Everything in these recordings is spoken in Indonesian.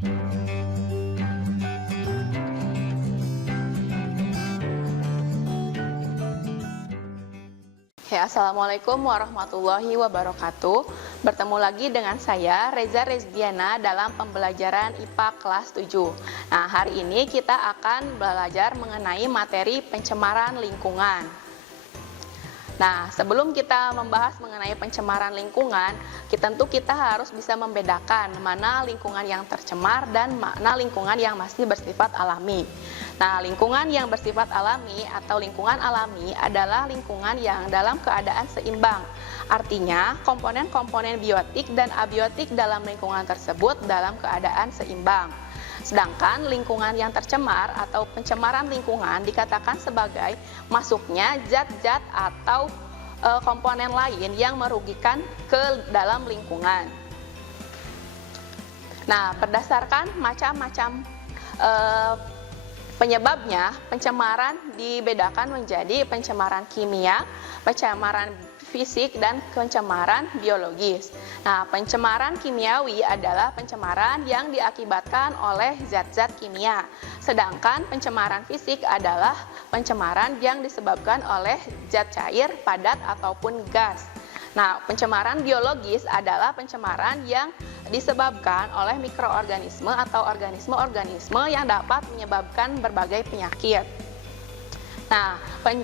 Ya, Assalamualaikum warahmatullahi wabarakatuh. Bertemu lagi dengan saya, Reza Rezdiana, dalam pembelajaran IPA kelas 7. Nah, hari ini kita akan belajar mengenai materi pencemaran lingkungan. Nah, sebelum kita membahas mengenai pencemaran lingkungan, tentu kita harus bisa membedakan mana lingkungan yang tercemar dan mana lingkungan yang masih bersifat alami. Nah, lingkungan yang bersifat alami atau lingkungan alami adalah lingkungan yang dalam keadaan seimbang. Artinya, komponen-komponen biotik dan abiotik dalam lingkungan tersebut dalam keadaan seimbang. Sedangkan lingkungan yang tercemar atau pencemaran lingkungan dikatakan sebagai masuknya zat-zat atau komponen lain yang merugikan ke dalam lingkungan. Nah, berdasarkan macam-macam penyebabnya, pencemaran dibedakan menjadi pencemaran kimia, pencemaran fisik, dan pencemaran biologis. Nah, pencemaran kimiawi adalah pencemaran yang diakibatkan oleh zat-zat kimia. Sedangkan pencemaran fisik adalah pencemaran yang disebabkan oleh zat cair, padat, ataupun gas. Nah, pencemaran biologis adalah pencemaran yang disebabkan oleh mikroorganisme atau organisme-organisme yang dapat menyebabkan berbagai penyakit. Nah,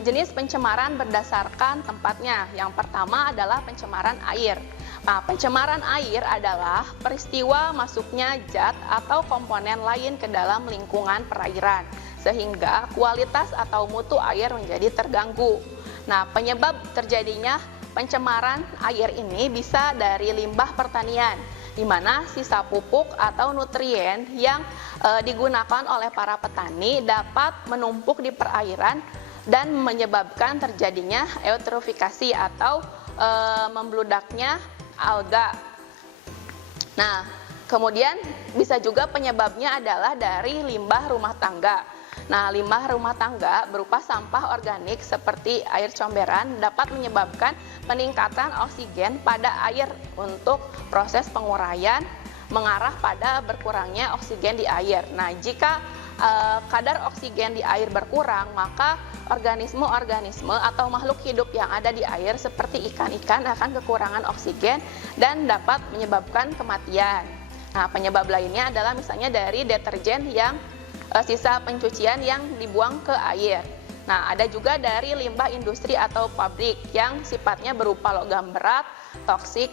jenis pencemaran berdasarkan tempatnya. Yang pertama adalah pencemaran air. Nah, pencemaran air adalah peristiwa masuknya zat atau komponen lain ke dalam lingkungan perairan, sehingga kualitas atau mutu air menjadi terganggu. Nah, penyebab terjadinya pencemaran air ini bisa dari limbah pertanian, di mana sisa pupuk atau nutrien yang digunakan oleh para petani dapat menumpuk di perairan dan menyebabkan terjadinya eutrofikasi atau membludaknya alga. Nah, kemudian bisa juga penyebabnya adalah dari limbah rumah tangga. Nah, limbah rumah tangga berupa sampah organik seperti air comberan dapat menyebabkan peningkatan oksigen pada air untuk proses penguraian mengarah pada berkurangnya oksigen di air. Nah, jika kadar oksigen di air berkurang, maka organisme-organisme atau makhluk hidup yang ada di air seperti ikan-ikan akan kekurangan oksigen dan dapat menyebabkan kematian. Nah, penyebab lainnya adalah misalnya dari deterjen yang sisa pencucian yang dibuang ke air. Nah, ada juga dari limbah industri atau pabrik yang sifatnya berupa logam berat, toksik,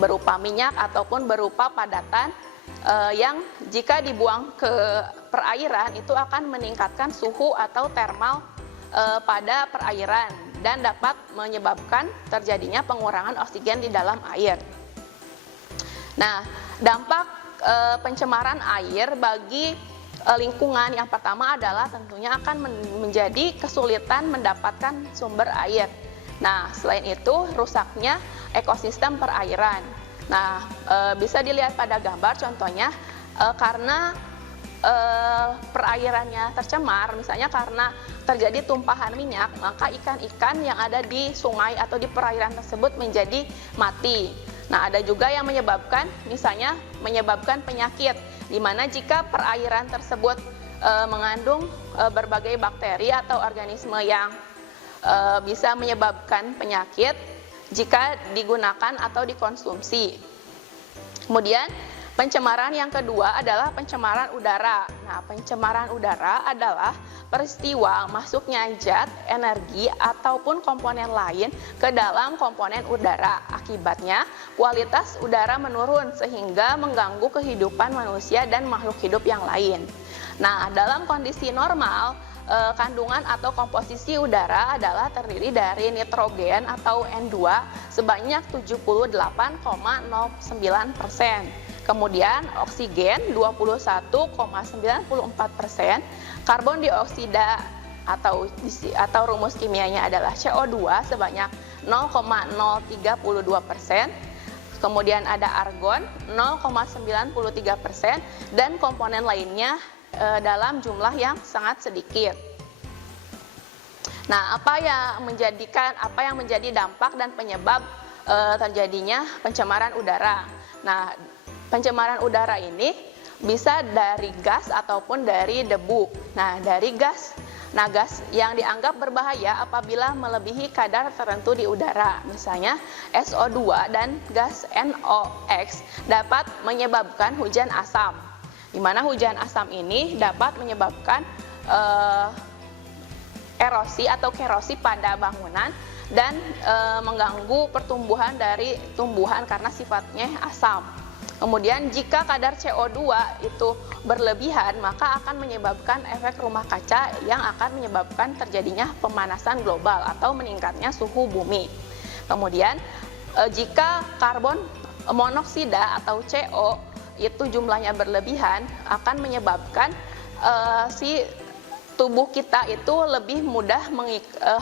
berupa minyak ataupun berupa padatan yang jika dibuang ke perairan itu akan meningkatkan suhu atau termal pada perairan dan dapat menyebabkan terjadinya pengurangan oksigen di dalam air. Nah, dampak pencemaran air bagi lingkungan yang pertama adalah tentunya akan menjadi kesulitan mendapatkan sumber air. Nah, selain itu rusaknya ekosistem perairan. Nah, bisa dilihat pada gambar contohnya karena perairannya tercemar, misalnya karena terjadi tumpahan minyak, maka ikan-ikan yang ada di sungai atau di perairan tersebut menjadi mati. Nah, ada juga yang menyebabkan, misalnya menyebabkan penyakit, di mana jika perairan tersebut mengandung berbagai bakteri atau organisme yang bisa menyebabkan penyakit jika digunakan atau dikonsumsi. Kemudian pencemaran yang kedua adalah pencemaran udara. Nah, pencemaran udara adalah peristiwa masuknya zat, energi, ataupun komponen lain ke dalam komponen udara. Akibatnya, kualitas udara menurun sehingga mengganggu kehidupan manusia dan makhluk hidup yang lain. Nah, dalam kondisi normal, kandungan atau komposisi udara adalah terdiri dari nitrogen atau N2 sebanyak 78,09%. Kemudian oksigen 21,94%, karbon dioksida atau rumus kimianya adalah CO2 sebanyak 0,032%. Kemudian ada argon 0,93% dan komponen lainnya dalam jumlah yang sangat sedikit. Nah, apa yang menjadi dampak dan penyebab terjadinya pencemaran udara? Nah, pencemaran udara ini bisa dari gas ataupun dari debu. Nah, dari gas yang dianggap berbahaya apabila melebihi kadar tertentu di udara, misalnya SO2 dan gas NOx dapat menyebabkan hujan asam. Di mana hujan asam ini dapat menyebabkan erosi atau kerosi pada bangunan dan mengganggu pertumbuhan dari tumbuhan karena sifatnya asam. Kemudian jika kadar CO2 itu berlebihan, maka akan menyebabkan efek rumah kaca yang akan menyebabkan terjadinya pemanasan global atau meningkatnya suhu bumi. Kemudian jika karbon monoksida atau CO itu jumlahnya berlebihan, akan menyebabkan si tubuh kita itu lebih mudah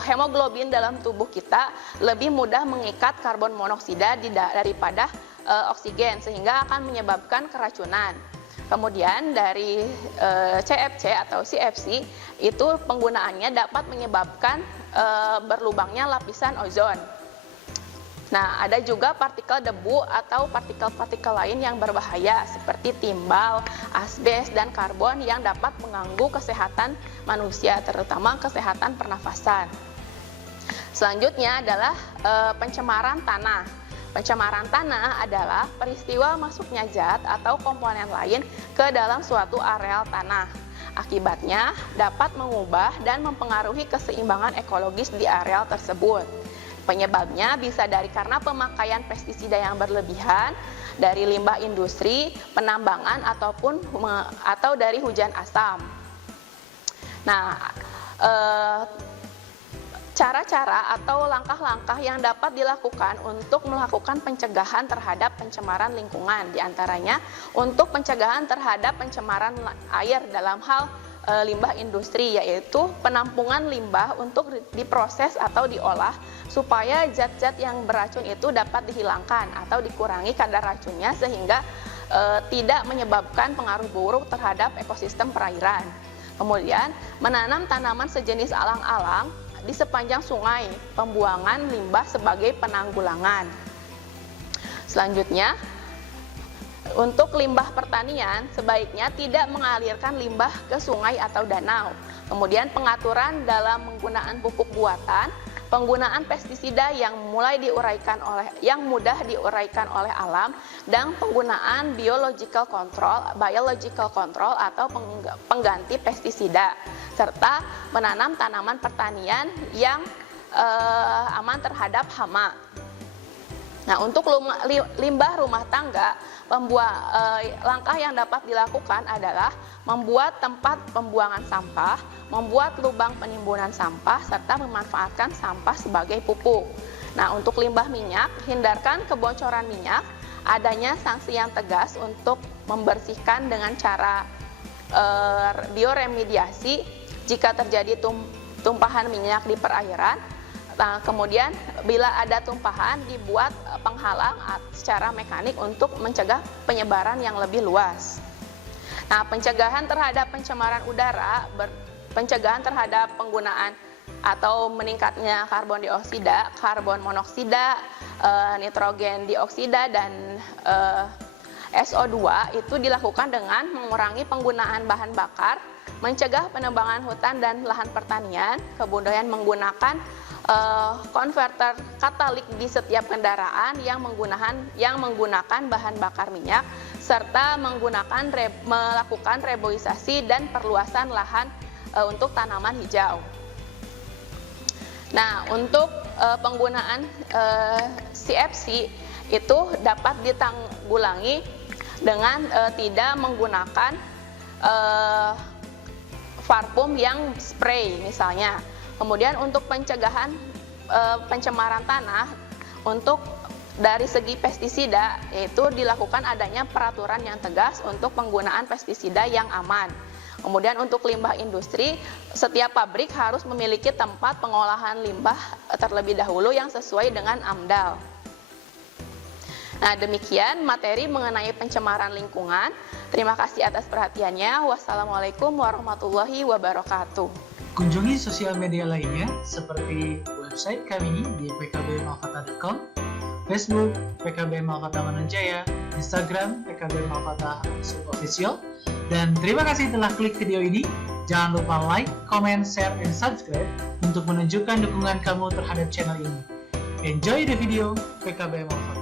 hemoglobin dalam tubuh kita lebih mudah mengikat karbon monoksida daripada oksigen, sehingga akan menyebabkan keracunan. Kemudian dari CFC atau CFC itu penggunaannya dapat menyebabkan berlubangnya lapisan ozon. Nah, ada juga partikel debu atau partikel-partikel lain yang berbahaya seperti timbal, asbes, dan karbon yang dapat mengganggu kesehatan manusia, terutama kesehatan pernafasan. Selanjutnya adalah pencemaran tanah. Pencemaran tanah adalah peristiwa masuknya zat atau komponen lain ke dalam suatu areal tanah. Akibatnya dapat mengubah dan mempengaruhi keseimbangan ekologis di areal tersebut. Penyebabnya bisa karena pemakaian pestisida yang berlebihan, dari limbah industri, penambangan atau dari hujan asam. Nah, cara-cara atau langkah-langkah yang dapat dilakukan untuk melakukan pencegahan terhadap pencemaran lingkungan, diantaranya untuk pencegahan terhadap pencemaran air dalam hal limbah industri, yaitu penampungan limbah untuk diproses atau diolah supaya zat-zat yang beracun itu dapat dihilangkan atau dikurangi kadar racunnya sehingga tidak menyebabkan pengaruh buruk terhadap ekosistem perairan. Kemudian menanam tanaman sejenis alang-alang di sepanjang sungai, pembuangan limbah sebagai penanggulangan. Selanjutnya, untuk limbah pertanian sebaiknya tidak mengalirkan limbah ke sungai atau danau. Kemudian pengaturan dalam penggunaan pupuk buatan, penggunaan pestisida yang mudah diuraikan oleh alam, dan penggunaan biological control atau pengganti pestisida, serta menanam tanaman pertanian yang aman terhadap hama. Nah, untuk limbah rumah tangga, langkah yang dapat dilakukan adalah membuat tempat pembuangan sampah, membuat lubang penimbunan sampah, serta memanfaatkan sampah sebagai pupuk. Nah, untuk limbah minyak, hindarkan kebocoran minyak, adanya sanksi yang tegas untuk membersihkan dengan cara bioremediasi jika terjadi tumpahan minyak di perairan. Nah, kemudian bila ada tumpahan dibuat penghalang secara mekanik untuk mencegah penyebaran yang lebih luas. Nah, pencegahan terhadap pencemaran udara, pencegahan terhadap penggunaan atau meningkatnya karbon dioksida, karbon monoksida, nitrogen dioksida, dan SO2 itu dilakukan dengan mengurangi penggunaan bahan bakar, mencegah penebangan hutan dan lahan pertanian, kemudian menggunakan konverter katalik di setiap kendaraan yang menggunakan bahan bakar minyak, serta melakukan reboisasi dan perluasan lahan untuk tanaman hijau. Nah, untuk penggunaan CFC itu dapat ditanggulangi dengan tidak menggunakan parfum yang spray misalnya. Kemudian untuk pencegahan pencemaran tanah, untuk dari segi pestisida, yaitu dilakukan adanya peraturan yang tegas untuk penggunaan pestisida yang aman. Kemudian untuk limbah industri, setiap pabrik harus memiliki tempat pengolahan limbah terlebih dahulu yang sesuai dengan AMDAL. Nah, demikian materi mengenai pencemaran lingkungan. Terima kasih atas perhatiannya. Wassalamualaikum warahmatullahi wabarakatuh. Kunjungi sosial media lainnya seperti website kami di pkbmalkata.com, Facebook PKBM Malkota Manunjaya, Instagram PKBM Malkota _official. Dan terima kasih telah klik video ini. Jangan lupa like, comment, share, and subscribe untuk menunjukkan dukungan kamu terhadap channel ini. Enjoy the video PKBM Malkota.